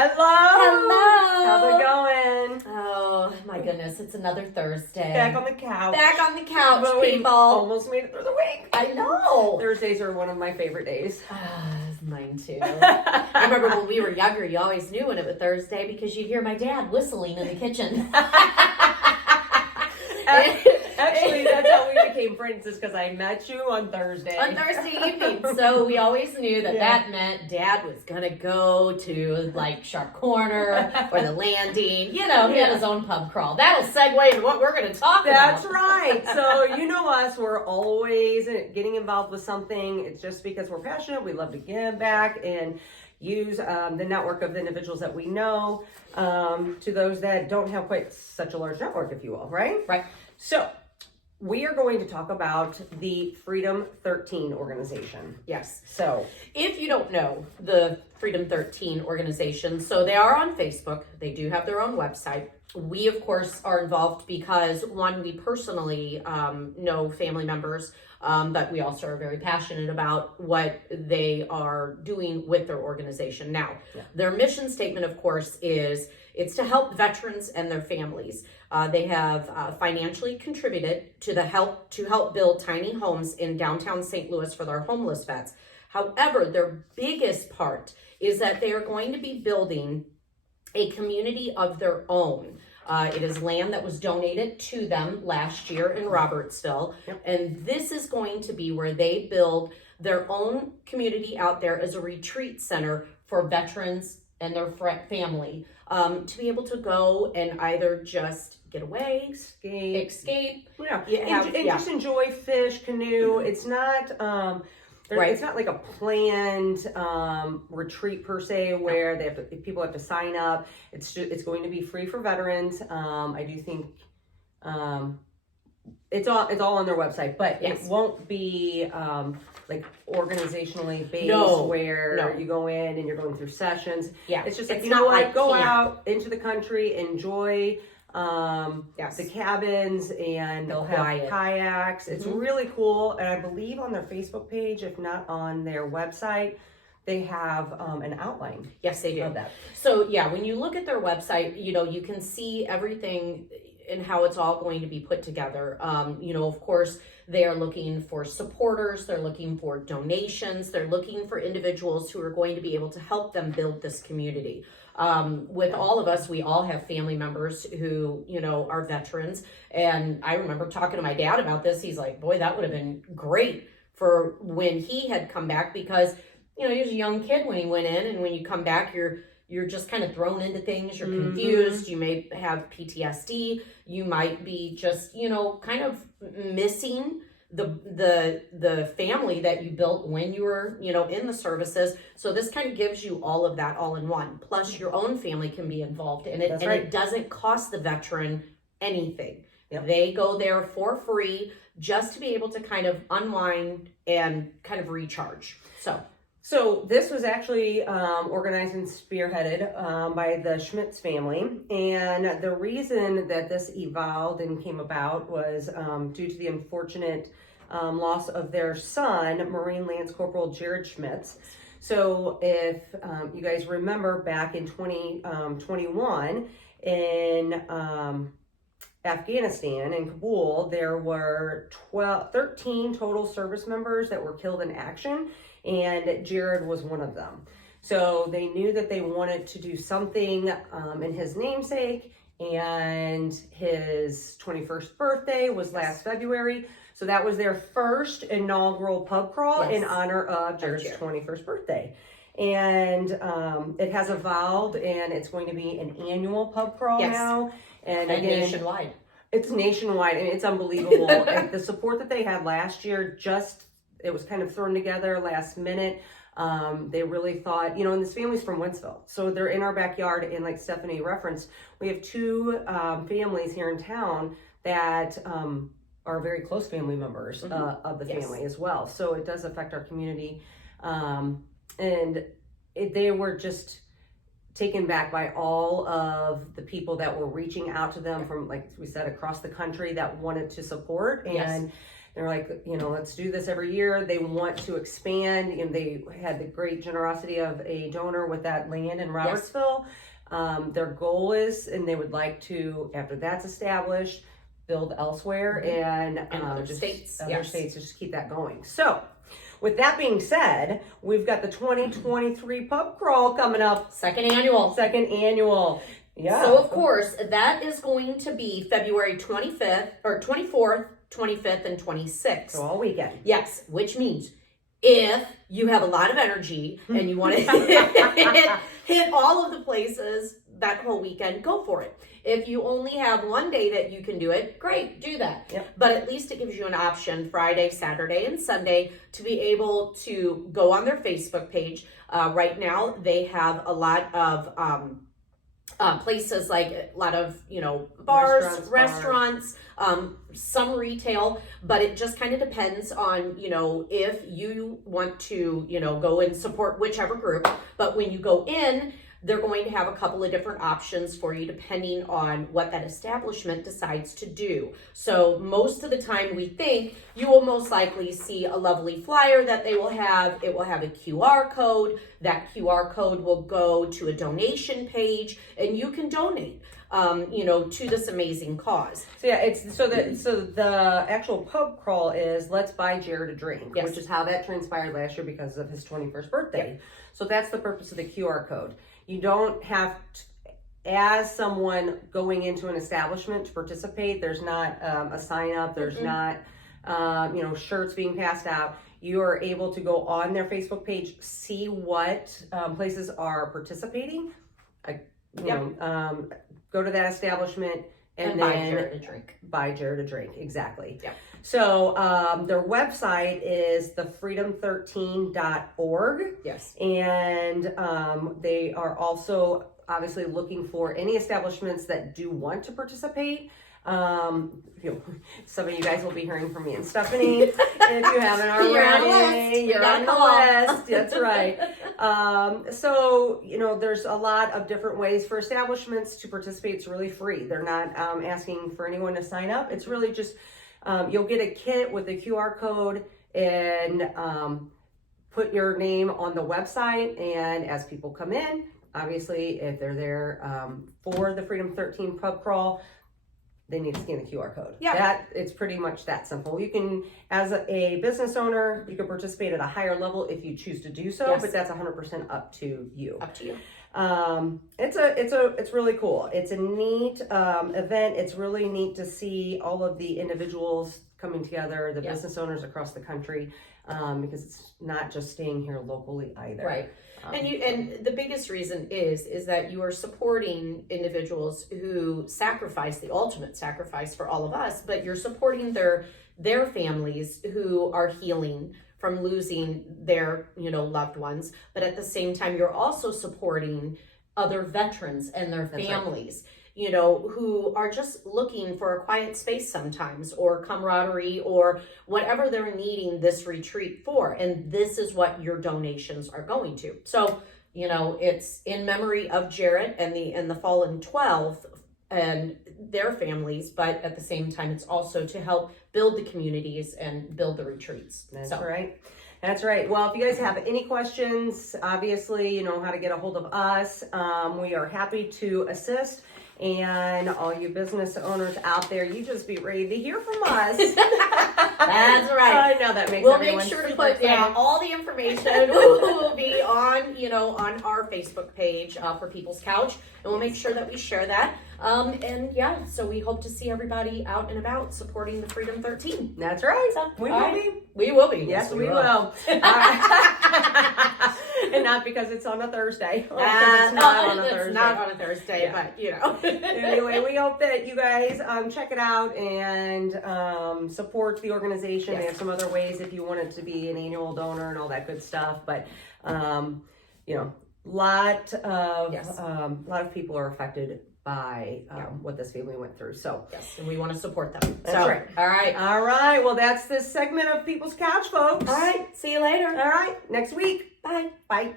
Hello. How's it going? Oh my goodness, it's another Thursday. Back on the couch. Back on the couch, But we people. almost made it through the week. I know. Thursdays are one of my favorite days. Mine too. I remember when we were younger, you always knew when it was Thursday because you'd hear my dad whistling in the kitchen. Actually, that's how we became friends, is because I met you on Thursday. On Thursday evening. So we always knew that that meant Dad was going to go to like Sharp Corner or the Landing. You know, he had his own pub crawl. That'll segue into what we're going to talk about. That's right. So you know us, we're always getting involved with something. It's just because we're passionate. We love to give back and use the network of individuals that we know to those that don't have quite such a large network, if you will, right? Right. So we are going to talk about the Freedom 13 organization. Yes. So if you don't know the Freedom 13 organization, so they are on Facebook. They do have their own website. We, of course, are involved because, one, we personally know family members, but we also are very passionate about what they are doing with their organization. Now, their mission statement, of course, is it's to help veterans and their families. They have financially contributed to help build tiny homes in downtown St. Louis for their homeless vets. However, their biggest part is that they are going to be building a community of their own. It is land that was donated to them last year in Robertsville. Yep. And this is going to be where they build their own community out there as a retreat center for veterans and their family to be able to go and either just get away, escape. Just enjoy, fish, canoe. It's not... It's not like a planned retreat per se where people have to sign up. It's going to be free for veterans. I do think it's all on their website, but it won't be like organizationally based where you go in and you're going through sessions. Yeah, it's just like, you know what, go out into the country, enjoy the cabins, and they'll have kayaks. It's really cool. And I believe on their Facebook page, if not on their website, they have an outline. Yes, they do. Of that. So when you look at their website, you can see everything and how it's all going to be put together. Of course, they are looking for supporters. They're looking for donations. They're looking for individuals who are going to be able to help them build this community. With all of us, we all have family members who, are veterans. And I remember talking to my dad about this. He's like, boy, that would have been great for when he had come back, because, he was a young kid when he went in, and when you come back, you're just kind of thrown into things. You're confused. You may have PTSD. You might be just, kind of missing the family that you built when you were, in the services. So this kind of gives you all of that all in one. Plus your own family can be involved in it. It doesn't cost the veteran anything. Yep. They go there for free just to be able to kind of unwind and kind of recharge. So this was actually organized and spearheaded by the Schmitz family. And the reason that this evolved and came about was due to the unfortunate loss of their son, Marine Lance Corporal Jared Schmitz. So if you guys remember back in 2021 in Afghanistan, in Kabul, there were 13 total service members that were killed in action. And Jared was one of them. So they knew that they wanted to do something in his namesake, and his 21st birthday was last February. So that was their first inaugural pub crawl in honor of Jared's 21st birthday. And it has evolved, and it's going to be an annual pub crawl now. And again, nationwide. It's nationwide, and it's unbelievable. And the support that they had last year, it was kind of thrown together last minute. They really thought, and this family's from Wentzville. So they're in our backyard. And like Stephanie referenced, we have two families here in town that are very close family members of the family as well. So it does affect our community. They were just taken back by all of the people that were reaching out to them from, like we said, across the country that wanted to support. And They're like, let's do this every year. They want to expand, and they had the great generosity of a donor with that land in Robertsville. Their goal is, and they would like to, after that's established, build elsewhere and other states. Other states, to just keep that going. So, with that being said, we've got the 2023 pub crawl coming up. Second annual. Yeah. So of course, that is going to be February 25th or 24th, 25th, and 26th. So all weekend. Yes, which means if you have a lot of energy and you want to hit all of the places that whole weekend, go for it. If you only have one day that you can do it, great, do that. Yep. But at least it gives you an option Friday, Saturday, and Sunday to be able to go on their Facebook page. Right now, they have a lot of places, like a lot of, bars, restaurants, some retail, but it just kind of depends on, if you want to, go and support whichever group. But when you go in, they're going to have a couple of different options for you depending on what that establishment decides to do. So most of the time, we think you will most likely see a lovely flyer that they will have. It will have a QR code. That QR code will go to a donation page, and you can donate to this amazing cause. So yeah, so the actual pub crawl is let's buy Jared a drink, Yes. which is how that transpired last year because of his 21st birthday. Yep. So that's the purpose of the QR code. You don't have to, as someone going into an establishment to participate, there's not a sign up, there's not shirts being passed out. You are able to go on their Facebook page, see what places are participating, go to that establishment, and then buy Jared a drink. Buy Jared a drink, exactly. Yep. So their website is thefreedom13.org. Yes. And they are also obviously looking for any establishments that do want to participate. Some of you guys will be hearing from me and Stephanie. If you haven't already, you're on the list. That's right. So, there's a lot of different ways for establishments to participate. It's really free. They're not asking for anyone to sign up. It's really just, you'll get a kit with a QR code and put your name on the website. And as people come in, obviously, if they're there for the Freedom 13 pub crawl, they need to scan the QR code. Yeah. It's pretty much that simple. You can, as a business owner, you can participate at a higher level if you choose to do so, Yes. but that's 100% up to you. Up to you. It's really cool. It's a neat event. It's really neat to see all of the individuals coming together, the business owners across the country, because it's not just staying here locally either. Right. And the biggest reason is that you are supporting individuals who sacrifice the ultimate sacrifice for all of us, but you're supporting their families who are healing from losing their loved ones, but at the same time you're also supporting other veterans and their families. Who are just looking for a quiet space sometimes, or camaraderie, or whatever they're needing this retreat for. And this is what your donations are going to. So, it's in memory of Jared and the fallen 12 and their families, but at the same time, it's also to help build the communities and build the retreats. That's right. Well, if you guys have any questions, obviously, you know how to get a hold of us. We are happy to assist. And all you business owners out there, you just be ready to hear from us. That's right. I know that makes We'll make sure to put all the information will be on our Facebook page for People's Couch, and we'll make sure that we share that. So we hope to see everybody out and about supporting the Freedom 13. That's right. So, we will be. We will be. Yes, we will. And not because it's on a Thursday. It's not on a Thursday, but Anyway, we hope that you guys check it out and support the organization. Yes. They have some other ways if you wanted to be an annual donor and all that good stuff. But lot of people are affected by what this family went through. So yes, and we want to support them. That's right. All right. All right. Well, that's this segment of People's Couch, folks. All right. See you later. All right. Next week. Bye. Bye.